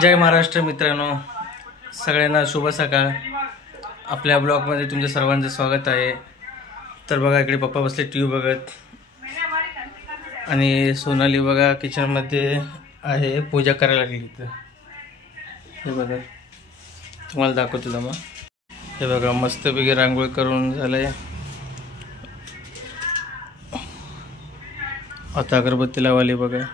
जय महाराष्ट्र मित्रांनो, सगळ्यांना शुभ सकाळ। आपल्या ब्लॉगमध्ये तुमच्या सर्वांचं स्वागत आहे। तर बघा, इकडे पप्पा बसले टीव्ही बघत आणि सोनाली बघा किचनमध्ये आहे, पूजा करायला लागली। तर हे बघा, तुम्हाला दाखवतो जमा। हे बघा, मस्तपैकी रांगोळी करून झालंय। आता अगरबत्ती लावाली बघा।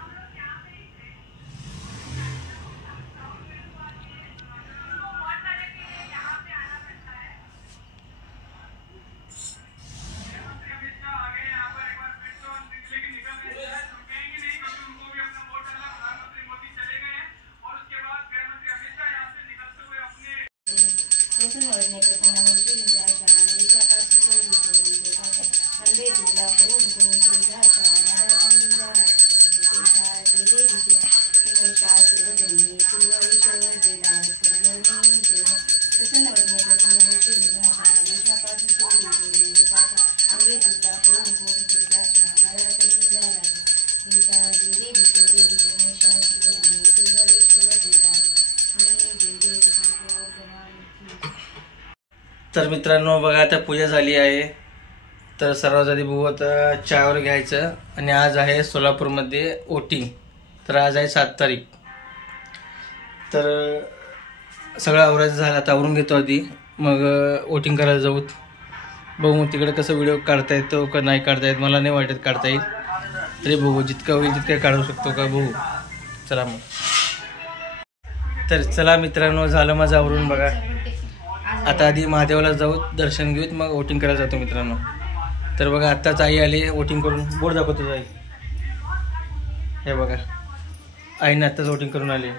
तर मित्रांनो बघा, आता पूजा झाली आहे। तर सर्वात आधी बघू आता चहावर घ्यायचं। आणि आज आहे सोलापूरमध्ये वोटिंग। तर आज आहे 7 तारीख। तर सगळं आवरायचं झालं, आता आवरून घेतो आधी, मग वोटिंग करायला जाऊ। बघू तिकडे कसं व्हिडिओ काढता येतो का नाही काढता येत, मला नाही वाटत काढता येईल, तरी बघू जितकं होईल तितकं काढू शकतो का बघू। चला मग, तर चला मित्रांनो, झालं माझं आवरून बघा। आता आधी महादेवाला जाऊ, दर्शन घेऊत, मग वोटिंग करायला जातो मित्रांनो। तर बघा, आत्ताच आई आली वोटिंग करून। बोर्ड दाखवतो आई, हे बघा, आईने आत्ताच वोटिंग करून आली।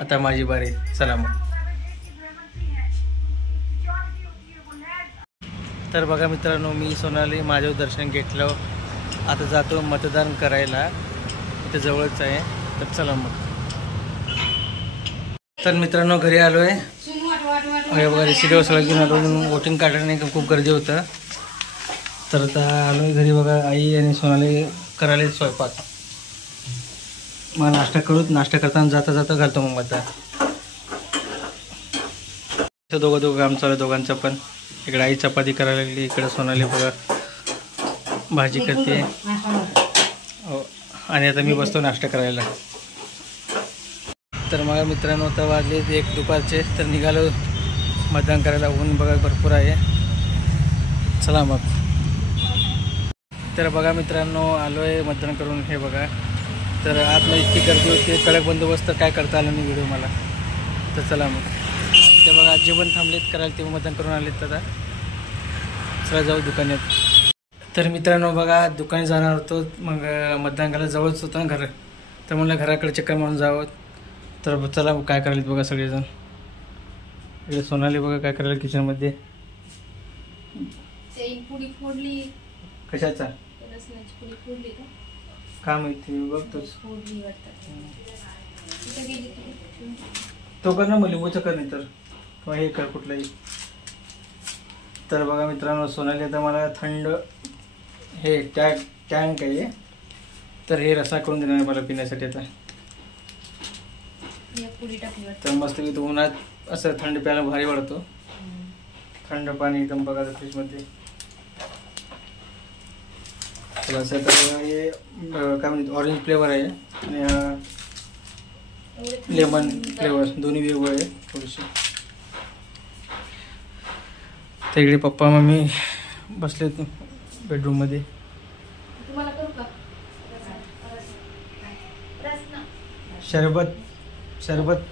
आता माझी बारी, चला मग। तर बघा मित्रांनो, मी सोनाली माझ्यावर दर्शन घेतलं, आता जातो मतदान करायला, इथे जवळच आहे। तर चला मग। तर मित्रांनो, घरी आलोय, बघा रिसिप्ट सगळं घेऊन आलो, वोटिंग काढायला नाही खूप गर्दी होतं। तर आता आलोय घरी बघा, आई आणि सोनाली करायला स्वयंपाक। मग नाश्ता करूत, नाश्ता करताना जाता जाता घालतो मग आता। दोघं काम चालू आहे दोघांचं पण। इकडे आई चपाती करायला लागली, इकडे सोनाली बघा भाजी करते, आणि आता मी बसतो नाश्ता करायला। तर मग मित्रांनो, आता वाजले 1 दुपारचे। तर निघालो मतदान करायला, ऊन बघा भरपूर आहे। चला मग। तर बघा मित्रांनो, आलोय मतदान करून, हे बघा। तर आतमध्ये इतकी गर्दी होती, कडक बंदोबस्त, तर काय करता आलं नाही व्हिडिओ मला। तर चला मग, ते बघा आजी पण थांबलेत करायला, ते मतदान करून आलेत। आता चला जाऊ दुकानात। तर मित्रांनो बघा, दुकानात जाणार होतो, मग मतदान करायला जवळच होतं घर, तर म्हणलं घराकडे चक्कर मारून जावं। तर चला काय करायला बघा सगळेजण। इकडे सोनाली बघा काय करायला किचनमध्ये। कशाचा का माहिती, बघतोच तो कर ना, मग लिंबूचं कर, नाही तर किंवा हे कर कुठलंही। तर बघा मित्रांनो, सोनाली आता मला थंड हे टँक आहे, तर हे रसा करून देणार मला पिण्यासाठी। आता तर मस्त की उन्हात असं थंड प्यायला भारी वाटतो, थंड पाणी एकदम बघा फ्रीजमध्ये। असं तर हे काय म्हणते, ऑरेंज फ्लेवर आहे आणि लेमन फ्लेवर, दोन्ही वेगवेगळे आहे थोडीशी। तर इकडे पप्पा मम्मी बसले बेडरूममध्ये। शरबत